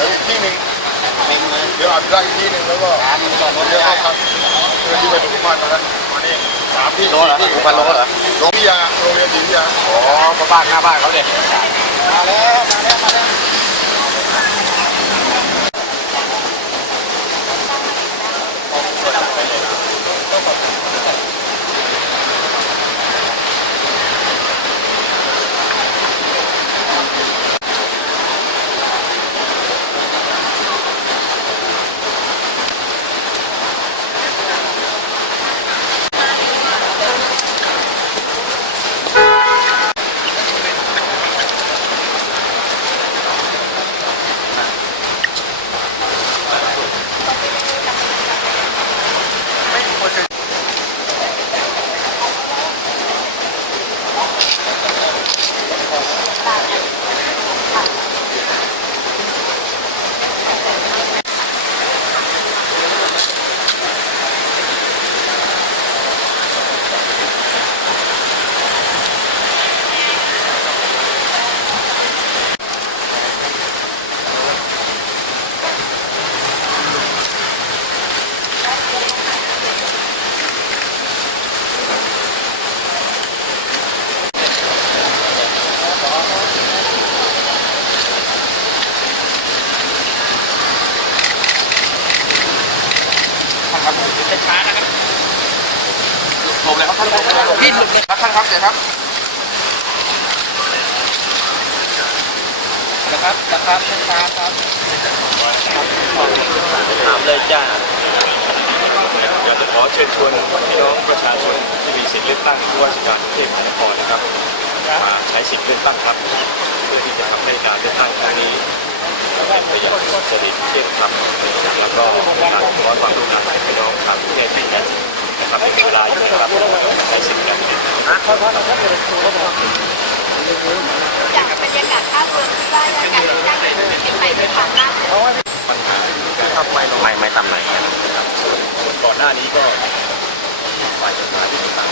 ดี๋ยวอีกที่หนึ่งเต็มเลยเดี๋ยวอภิรักษ์อีกที่หนึ่งแล้วก็ร้านจอดรถเดี๋ยวได้เอาครับเพื่อที่ไปถึงบ้านมาแล้วตอนี่สามที่โลเหรอสี่ที่พันโลเหรอโรงพิยาโรงเรียนศรีวิทยา อ๋อบ้านหน้าบ้านเขาเด็มาแล้วมาแล้วมาแล้ว ช้านะครับผมเลยครับท่านผมพี่หลุดเลยครับท่านครับเดี๋ยวครับนะครับนะครับช้าครับถามเลยจ้าอยากจะขอเชิญชวนพี่น้องประชาชนที่มีสิทธิ์เลือกตั้งผู้ว่าราชการกรุงเทพมหานครนะครับมาใช้สิทธิ์เลือกตั้งครับ นไปอย่างสนิทเที่ยงธรรมแล้วก็การสะท้อความต้องการของพี่น้องชาวกรุงเทพที่แท้จริงนะครับเป็นเวลาอยู่นะครับใช้สิทธิ์กันจากบรรยากาศภาพรวมที่ว่าการเลือกตั้งเป็นไปด้วยความราบรื่นปัญหาทำไมไม่ไม่ตำไหนครับส่วนก่อนหน้านี้ก็ฝ่ายกฎหาที่ต่าง